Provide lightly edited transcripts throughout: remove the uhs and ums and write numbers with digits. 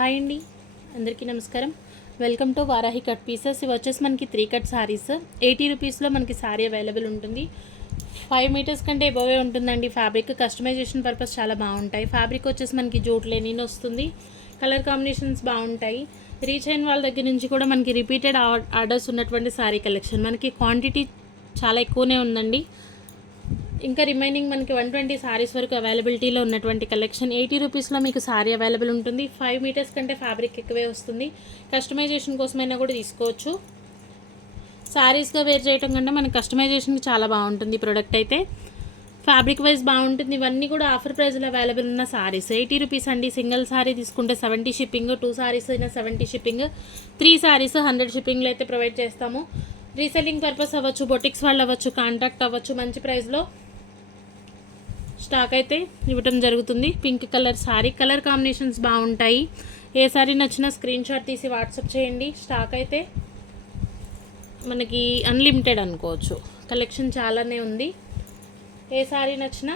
Hi అండి, అందరికీ నమస్కారం. Welcome to Varahi cut pieces. ఇవి వచ్చేసి మనకి 3 కట్ సారీస్ 80 రూపీస్లో మనకి సారీ అవైలబుల్ ఉంటుంది. 5 మీటర్స్ కంటే ఎబోవే ఉంటుందండి. ఫ్యాబ్రిక్ కస్టమైజేషన్ పర్పస్ చాలా బాగుంటాయి. ఫ్యాబ్రిక్ వచ్చేసి మనకి జూట్ లెనిన్ వస్తుంది. కలర్ కాంబినేషన్స్ బాగుంటాయి. రీచ్ అయిన వాళ్ళ దగ్గర నుంచి కూడా మనకి రిపీటెడ్ ఆర్డర్స్ ఉన్నటువంటి సారీ కలెక్షన్. మనకి క్వాంటిటీ చాలా ఎక్కువనే ఉందండి. ఇంకా రిమైనింగ్ మనకి 120 సారీస్ వరకు అవైలబిలిటీలో ఉన్నటువంటి కలెక్షన్. 80 రూపీస్లో మీకు సారీ అవైలబుల్ ఉంటుంది. 5 మీటర్స్ కంటే ఫ్యాబ్రిక్ ఎక్కువే వస్తుంది. కస్టమైజేషన్ కోసమైనా కూడా తీసుకోవచ్చు. సారీస్గా వేర్ చేయడం కంటే మనకి కస్టమైజేషన్కి చాలా బాగుంటుంది ప్రోడక్ట్ అయితే. ఫ్యాబ్రిక్ వైజ్ బాగుంటుంది. ఇవన్నీ కూడా ఆఫర్ ప్రైస్లో అవైలబుల్ ఉన్న సారీస్. 80 రూపీస్ అండి. సింగిల్ సారీ తీసుకుంటే 70 షిప్పింగ్, 2 సారీస్ అయినా 70 షిప్పింగ్, 3 సారీస్ 100 షిప్పింగ్లో అయితే ప్రొవైడ్ చేస్తాము. రీసెల్లింగ్ పర్పస్ అవ్వచ్చు, బొటిక్స్ వాళ్ళు అవ్వచ్చు, కాంటాక్ట్ అవ్వచ్చు. మంచి ప్రైస్లో స్టాక్ అయితే ఇవ్వటం జరుగుతుంది. Pink colour sorry, colour combinations బాగుంటాయి. ఏ సారీ నచ్చినా స్క్రీన్ షాట్ తీసి వాట్సాప్ చేయండి. స్టాక్ అయితే మనకి అన్లిమిటెడ్ అనుకోవచ్చు. కలెక్షన్ చాలానే ఉంది. ఏ సారీ నచ్చినా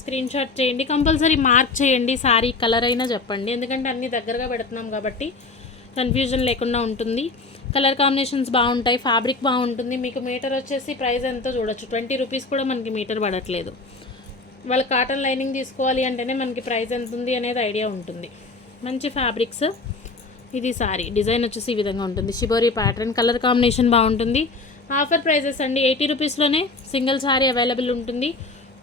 స్క్రీన్ షాట్ చేయండి. కంపల్సరీ మార్క్ చేయండి. సారీ కలర్ అయినా చెప్పండి, ఎందుకంటే అన్నీ దగ్గరగా పెడుతున్నాం కాబట్టి కన్ఫ్యూజన్ లేకుండా ఉంటుంది. కలర్ కాంబినేషన్స్ బాగుంటాయి. ఫ్యాబ్రిక్ బాగుంటుంది. మీకు మీటర్ వచ్చేసి ప్రైస్ ఎంతో చూడొచ్చు. 20 రూపీస్ కూడా మనకి మీటర్ పడట్లేదు. వాళ్ళు కాటన్ లైనింగ్ తీసుకోవాలి అంటేనే మనకి ప్రైస్ ఎంత ఉంది అనేది ఐడియా ఉంటుంది. మంచి ఫ్యాబ్రిక్స్. ఇది సారీ డిజైన్ వచ్చేసి ఈ విధంగా ఉంటుంది. షిబోరీ ప్యాటర్న్, కలర్ కాంబినేషన్ బాగుంటుంది. ఆఫర్ ప్రైజెస్ అండి. 80 రూపీస్లోనే సింగిల్ సారీ అవైలబుల్ ఉంటుంది.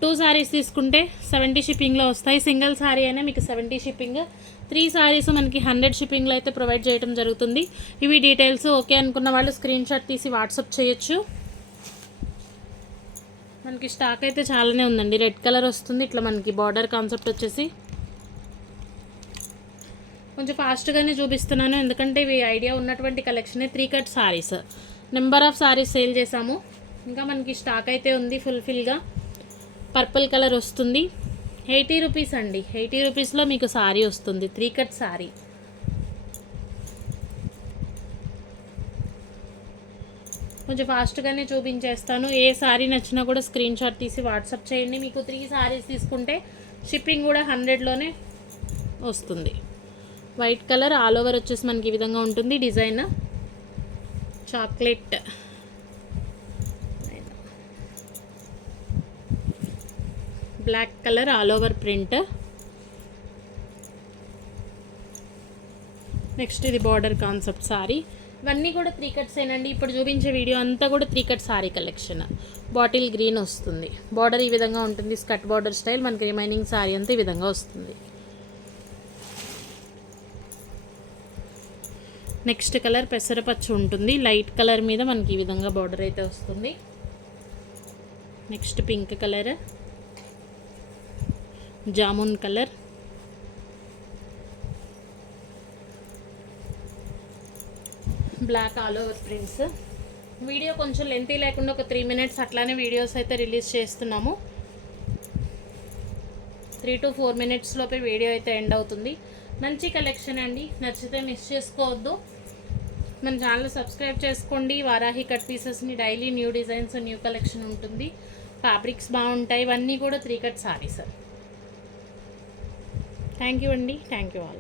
2 సారీస్ తీసుకుంటే 70 షిప్పింగ్లో వస్తాయి. సింగిల్ సారీ అయినా మీకు 70 షిప్పింగ్, 3 సారీస్ మనకి 100 షిప్పింగ్లో అయితే ప్రొవైడ్ చేయడం జరుగుతుంది. ఇవి డీటెయిల్స్. ఓకే అనుకున్న వాళ్ళు స్క్రీన్ షాట్ తీసి వాట్సాప్ చేయొచ్చు. మనకి స్టాక్ అయితే చాలానే ఉందండి. రెడ్ కలర్ వస్తుంది. ఇట్లా మనకి బార్డర్ కాన్సెప్ట్ వచ్చేసి కొంచెం ఫాస్ట్గానే చూపిస్తున్నాను, ఎందుకంటే ఇవి ఐడియా ఉన్నటువంటి కలెక్షనే. 3 cut saris, number of saris sale చేసాము. ఇంకా మనకి స్టాక్ అయితే ఉంది ఫుల్ఫిల్గా. పర్పుల్ కలర్ వస్తుంది. 80 రూపీస్ అండి. 80 రూపీస్లో మీకు సారీ వస్తుంది. 3 కట్ సారీ. కొంచెం ఫాస్ట్గానే చూపించేస్తాను. ఏ సారీ నచ్చినా కూడా స్క్రీన్ షాట్ తీసి వాట్సాప్ చేయండి. మీకు 3 సారీస్ తీసుకుంటే షిప్పింగ్ కూడా 100లోనే వస్తుంది. వైట్ కలర్ ఆల్ ఓవర్ వచ్చేసి మనకి ఈ విధంగా ఉంటుంది. Design chocolate, black colour all over print. Next ఇది బార్డర్ కాన్సెప్ట్ సారీ. ఇవన్నీ కూడా 3 కట్స్ ఏనండి. ఇప్పుడు చూపించే వీడియో అంతా కూడా 3 cut sorry collection. Bottle green వస్తుంది. బార్డర్ ఈ విధంగా ఉంటుంది. Skirt border style. మనకి రిమైనింగ్ సారీ అంతా ఈ విధంగా వస్తుంది. నెక్స్ట్ కలర్ పెసరపచ్చ ఉంటుంది. లైట్ కలర్ మీద మనకి ఈ విధంగా బార్డర్ అయితే వస్తుంది. Next pink colour, jamun colour, black all over prints. Video కొంచెం లెంతీ లేకుండా ఒక 3 మినిట్స్ అట్లానే వీడియోస్ అయితే రిలీజ్ చేస్తున్నాము. 3 to 4 మినిట్స్ లోపే వీడియో అయితే ఎండ్ అవుతుంది. మంచి కలెక్షన్ అండి. నచ్చితే మిస్ చేసుకోవద్దు. మన ఛానల్ సబ్స్క్రైబ్ చేసుకోండి. వారాహి కట్ పీసెస్ని daily new designs, new collection ఉంటుంది. ఫ్యాబ్రిక్స్ బాగుంటాయి. ఇవన్నీ కూడా 3 కట్ సారీస్. థ్యాంక్ యూ అండి. Thank you all.